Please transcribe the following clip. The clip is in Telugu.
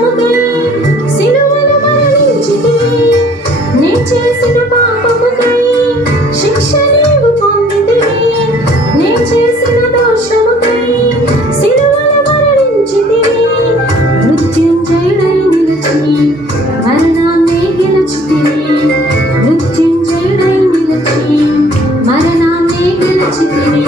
దోషముకై సిలువలో మరణించితివి. నే చేసిన పాపముకై శిక్ష నీవు పొందితివి. నే చేసిన దోషముకై సిలువలో మరణించితివి. మృత్యుంజయుడై నిలిచి మరణాన్ని గెలుచితివి. మృత్యుంజయుడై నిలిచి మరణాన్ని గెలుచితివి.